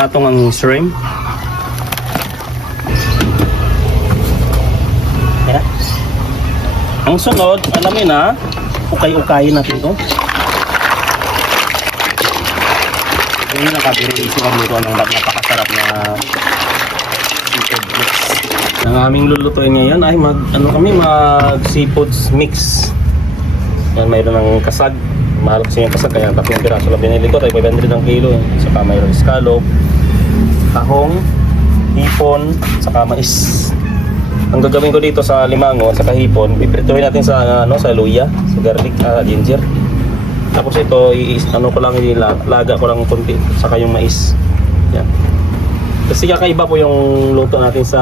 Patong ang shrimp. Yeah. Ang sunod, alamin na, ukay-ukayin natin to. Yung nakabiri ito ang luto ng napakasarap na seafood mix. Ang aming lulutuin ngayon ay mag seafood mix. Yan, mayroon ng kasag. Mahal kasi yung kasag, kaya 3 piraso lang binili ko. Tayo 500 ang kilo. Saka mayroon scallop, tahong, hipon, saka mais. Ang gagawin ko dito sa limango, sa hipon, piprituhin natin sa sa luya, sa garlic, ginger. Tapos ito, ko lang laga ko lang konti, saka yung mais. Yan. Kasi kakaiba po yung luto natin sa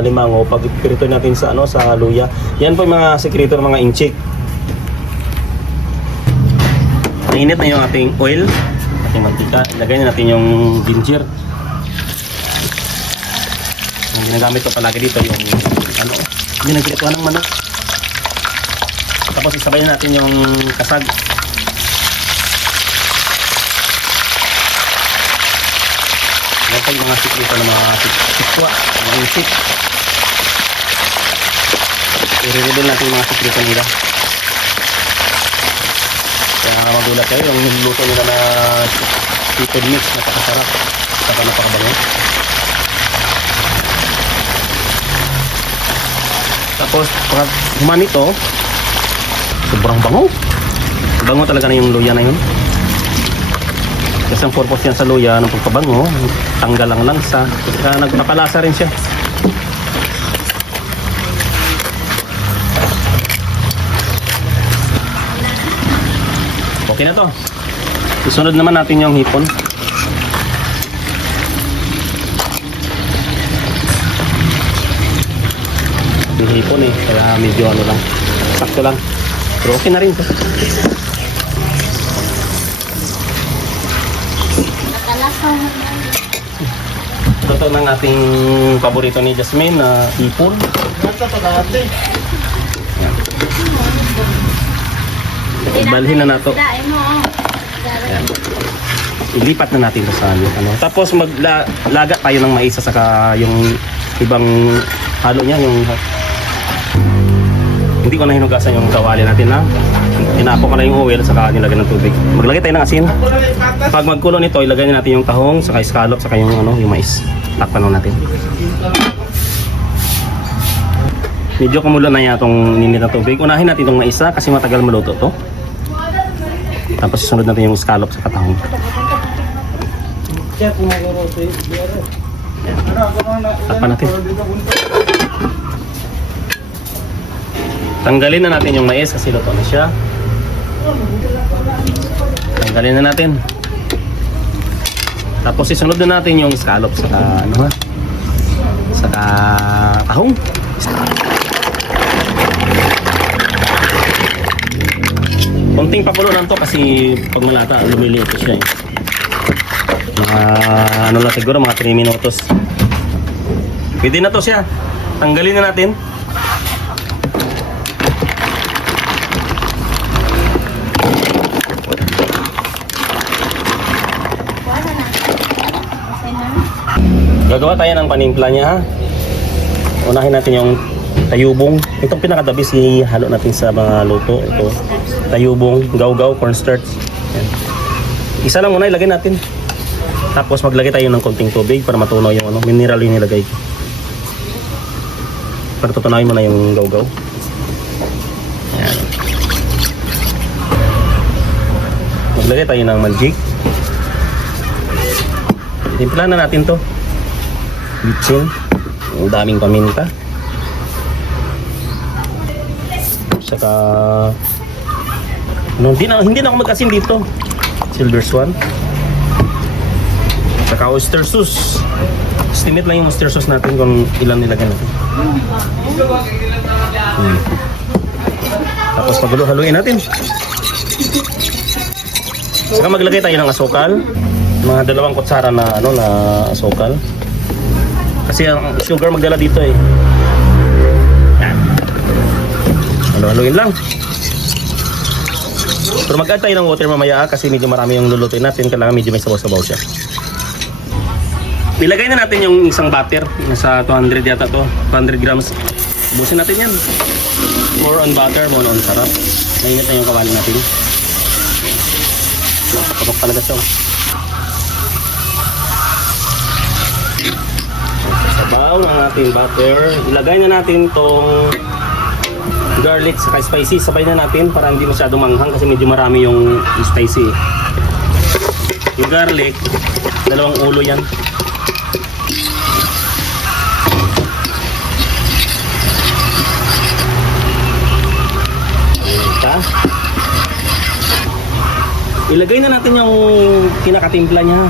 limango pag pirito natin sa sa luya. Yan po yung mga sekreto ng mga inchik. Mainit na yung ating oil, ating mantika. Ilagay na natin yung ginger. Ang ginagamit ko palagi dito yung ginagirituan ng manok. Tapos isabay na natin yung kasag. Ito yung mga sikreto ng mga sikwa, mga insik. I-reveal natin yung mga sikreto nila. Kaya magulat kayo, yung niluto nila na seafood mix, napakasarap. Saka napakabango. Tapos, pag human ito, sobrang bango. Bango talaga na yung luya na yun. Kasi ang purpose yan sa luya ng pagpabango, tanggal ang lansa. Kaya nagpapalasa rin siya. Okay na to. Isunod naman natin yung hipon. Yung hipon kaya medyo lang, sakto lang. Pero okay na rin to. Ito ng ating paborito ni Jasmine na hipon. Ibalhin na nato. Ayan. Ilipat na natin ito sa Tapos maglaga tayo ng mais sa saka yung ibang halo niya, yung hindi ko na hinugasan yung kawali natin na inapo ko na yung oil saka nilagyan ng tubig. Maglagay tayo ng asin. Pag magkulo nito, ilagay natin yung tahong, saka scallop, saka yung yung mais. Takpan natin. Medyo kumulo na yan itong ninit na tubig. Unahin natin itong mais kasi matagal maluto to. Tapos isunod natin yung scallop sa tahong. Takpan natin. Tanggalin na natin yung mais kasi luto na siya. Tanggalin na natin. Tapos isunod na natin yung scallop sa sa tahong. Konting pakulo lang to kasi pag malata lumilito siya Mga lang siguro mga 3 minutos. Pwede na to siya. Tanggalin na natin. Gagawa tayo ng panimpla niya. Unahin natin yung tayubong. Itong pinakadabis ihalo natin sa mga luto. Ito, tayubong, gaw-gaw, cornstarch. Yan. Isa lang muna ilagay natin. Tapos maglagay tayo ng konting tubig para matunaw yung mineral yung nilagay. Para tutunawin mo na yung gaw-gaw. Yan. Maglagay tayo ng magic. Timplahan na natin to. Bitsin. Ang daming paminta. Saka hindi na ako mag-asin dito. Silver Swan. Saka oyster sauce. Estimate lang yung oyster sauce natin kung ilan nilagay natin. Tapos pagulo-haluin natin. Saka maglagay tayo ng asukal. Mga 2 kutsara na na asukal. Kasi ang sugar magdala dito Yan. Haluin lang. Pero mag-add tayo ng water mamaya kasi medyo marami yung lulutuin natin. Kailangan medyo may sabaw-sabaw siya. Ilagay na natin yung isang butter. Nasa 200 yata to. 200 grams. Busin natin yan. More on butter, more on sarap. Mainit na yung kawali natin. Nakapatok talaga siya. Sabaw ng ating butter. Ilagay na natin tong garlic saka spicy. Sabay na natin para hindi masyadong manghang kasi medyo marami yung spicy. Yung garlic, dalawang ulo yan. Ilagay na natin yung kinakatimpla niya.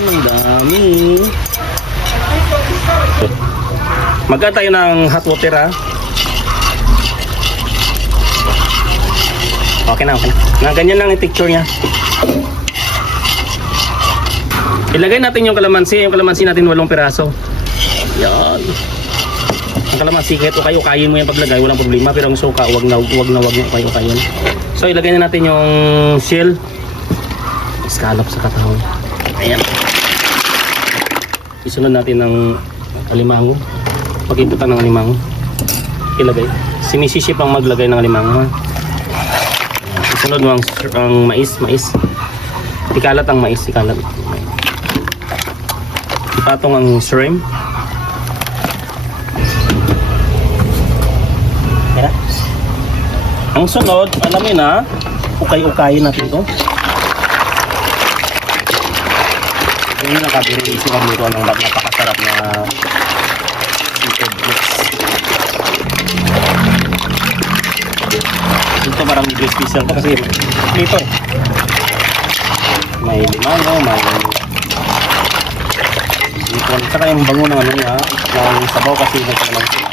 May dami. Magka tayo ng hot water ha. Okay na, okay na. Ganyan lang yung texture niya. Ilagay natin yung kalamansi. Yung kalamansi natin 8 piraso. Yan. Ang kalamansi, kahit ukay-ukayin mo yan paglagay, walang problema. Pero ang suka, wag na ukay-ukayin. So ilagay na natin yung shell. Scallop sa katahon. Ayan. Isunod natin ng alimango. Pag-iputan ng alimango. Ilagay. Sinisisip ang maglagay ng alimango. Isunod mo ang mais. Ikalat ang mais. Ipatong ang shrimp. Ayan. Ang sunod, alamin na, ukay-ukayin natin ito. Yung nakabiri, isipan mo ito ng napakasarap na seafood mix. Ito parang medyo special to kasi dito may limango, may dito. Saka yung bango ng ano niya, ng sabaw kasi may kalamansi.